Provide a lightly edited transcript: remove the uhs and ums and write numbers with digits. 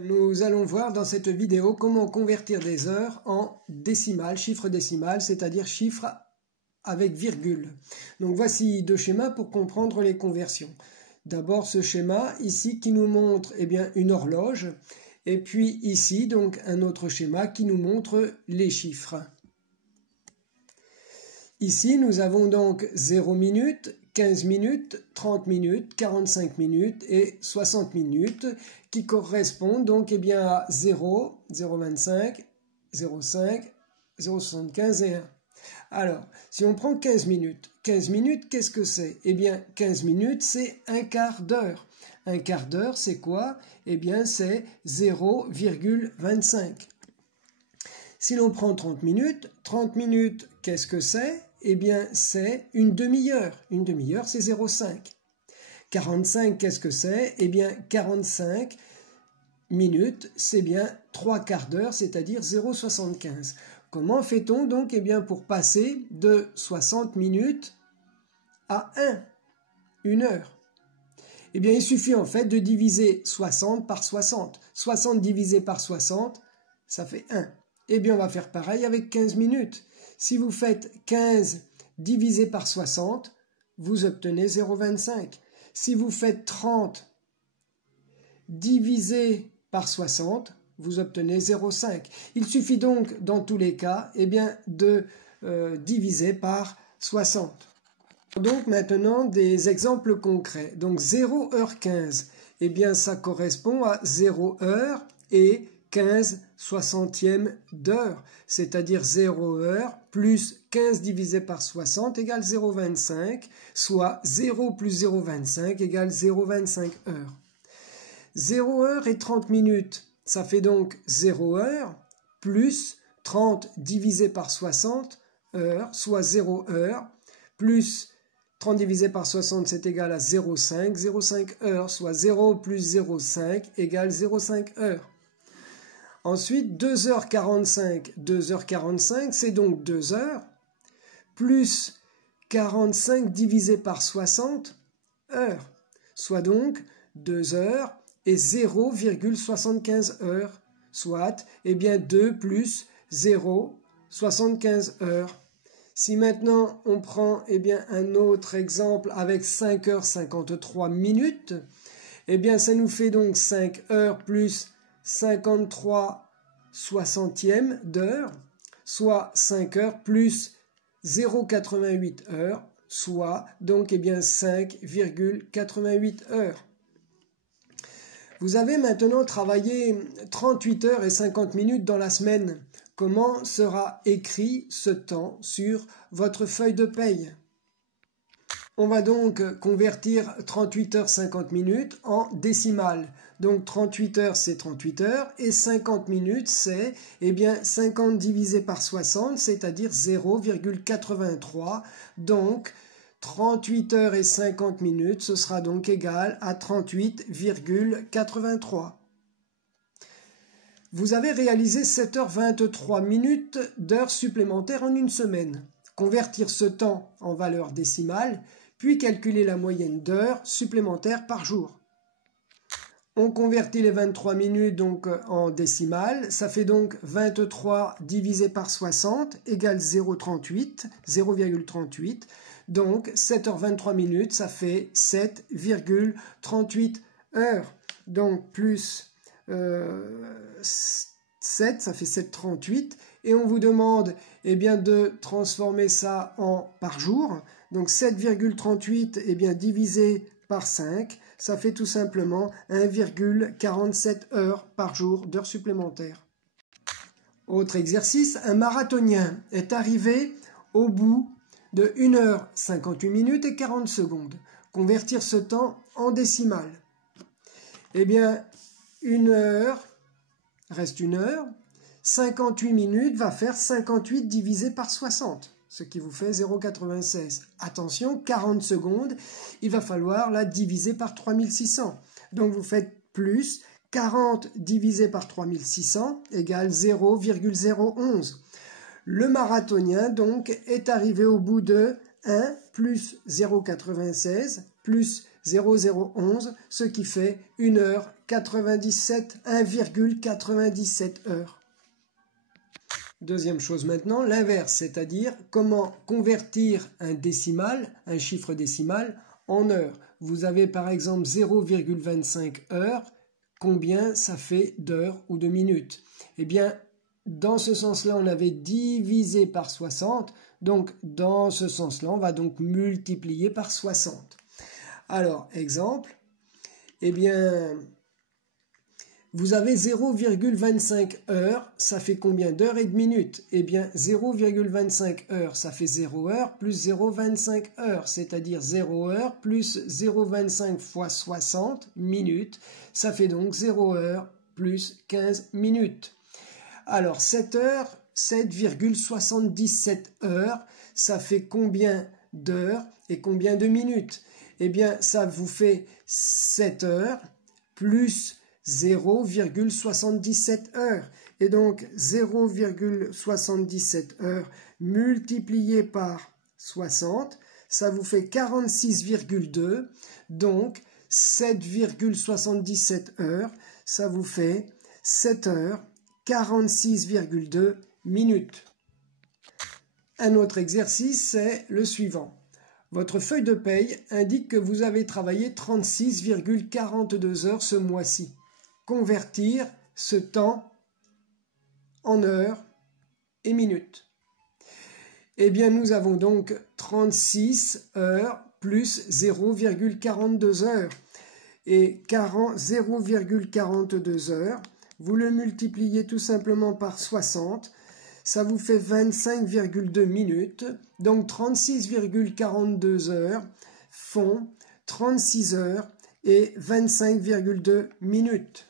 Nous allons voir dans cette vidéo comment convertir des heures en décimales, chiffres décimales, c'est-à-dire chiffres avec virgule. Donc voici deux schémas pour comprendre les conversions. D'abord ce schéma ici qui nous montre une horloge et puis ici donc un autre schéma qui nous montre les chiffres. Ici nous avons donc 0 minutes, 15 minutes, 30 minutes, 45 minutes et 60 minutes qui correspondent donc à 0, 0,25, 0,5, 0,75 et 1. Alors, si on prend 15 minutes, qu'est-ce que c'est? 15 minutes, c'est un quart d'heure. Un quart d'heure, c'est quoi? C'est 0,25. Si l'on prend 30 minutes, qu'est-ce que c'est? C'est une demi-heure. Une demi-heure, c'est 0,5. 45, qu'est-ce que c'est? 45 minutes, c'est bien 3 quarts d'heure, c'est-à-dire 0,75. Comment fait-on donc pour passer de 60 minutes à 1 heure? Il suffit en fait de diviser 60 par 60. 60 divisé par 60, ça fait 1. On va faire pareil avec 15 minutes. Si vous faites 15 divisé par 60, vous obtenez 0,25. Si vous faites 30 divisé par 60, vous obtenez 0,5. Il suffit donc, dans tous les cas, de diviser par 60. Donc maintenant, des exemples concrets. Donc 0h15, ça correspond à 0 heure et 15 soixantièmes d'heure, c'est-à-dire 0 heure plus 15 divisé par 60 égale 0,25, soit 0 plus 0,25 égale 0,25 heures. 0 heure et 30 minutes, ça fait donc 0 heure plus 30 divisé par 60 heures, soit 0 heure, plus 30 divisé par 60, c'est égal à 0,5, 0,5 heures, soit 0 plus 0,5 égale 0,5 heures. Ensuite, 2h45. 2h45, c'est donc 2 heures, plus 45 divisé par 60 heures, soit donc 2 heures et 0,75 heures, soit 2 plus 0,75 heures. Si maintenant on prend un autre exemple avec 5h53 minutes, ça nous fait donc 5 heures plus 53 soixantièmes d'heure, soit 5 heures plus 0,88 heures, soit donc 5,88 heures. Vous avez maintenant travaillé 38 heures et 50 minutes dans la semaine. Comment sera écrit ce temps sur votre feuille de paye? On va donc convertir 38 heures 50 minutes en décimales. Donc 38 heures c'est 38 heures et 50 minutes c'est 50 divisé par 60, c'est-à-dire 0,83. Donc 38 heures et 50 minutes, ce sera donc égal à 38,83. Vous avez réalisé 7h23 minutes d'heures supplémentaires en une semaine. Convertir ce temps en valeur décimale, puis calculer la moyenne d'heures supplémentaires par jour. On convertit les 23 minutes donc en décimales, ça fait donc 23 divisé par 60 égale 0,38. Donc 7h23 minutes, ça fait 7,38 heures. Donc plus 7, ça fait 7,38. Et on vous demande de transformer ça en par jour. Donc 7,38 divisé par 5, ça fait tout simplement 1,47 heures par jour d'heures supplémentaires. Autre exercice, un marathonien est arrivé au bout de 1 heure 58 minutes et 40 secondes. Convertir ce temps en décimales. 1 heure reste 1 heure. 58 minutes va faire 58 divisé par 60, ce qui vous fait 0,96. Attention, 40 secondes, il va falloir la diviser par 3600. Donc vous faites plus 40 divisé par 3600 égale 0,011. Le marathonien donc est arrivé au bout de 1 plus 0,96 plus 0011, ce qui fait 1,97 heures. Deuxième chose maintenant, l'inverse, c'est-à-dire comment convertir un décimal, un chiffre décimal, en heures. Vous avez par exemple 0,25 heures, combien ça fait d'heures ou de minutes? Eh bien, dans ce sens-là, on avait divisé par 60, donc dans ce sens-là, on va donc multiplier par 60. Alors, exemple, eh bien, vous avez 0,25 heures, ça fait combien d'heures et de minutes? Eh bien, 0,25 heures, ça fait 0 heure plus 0,25 heures, c'est-à-dire 0 heure plus 0,25 fois 60 minutes, ça fait donc 0 heure plus 15 minutes. Alors, 7 heures, 7,77 heures, ça fait combien d'heures et combien de minutes? Eh bien, ça vous fait 7 heures plus 0,77 heures. Et donc 0,77 heures multiplié par 60, ça vous fait 46,2. Donc 7,77 heures, ça vous fait 7 heures 46,2 minutes. Un autre exercice, c'est le suivant. Votre feuille de paye indique que vous avez travaillé 36,42 heures ce mois-ci. Convertir ce temps en heures et minutes. Eh bien, nous avons donc 36 heures plus 0,42 heures. Et 0,42 heures, vous le multipliez tout simplement par 60, ça vous fait 25,2 minutes. Donc 36,42 heures font 36 heures et 25,2 minutes.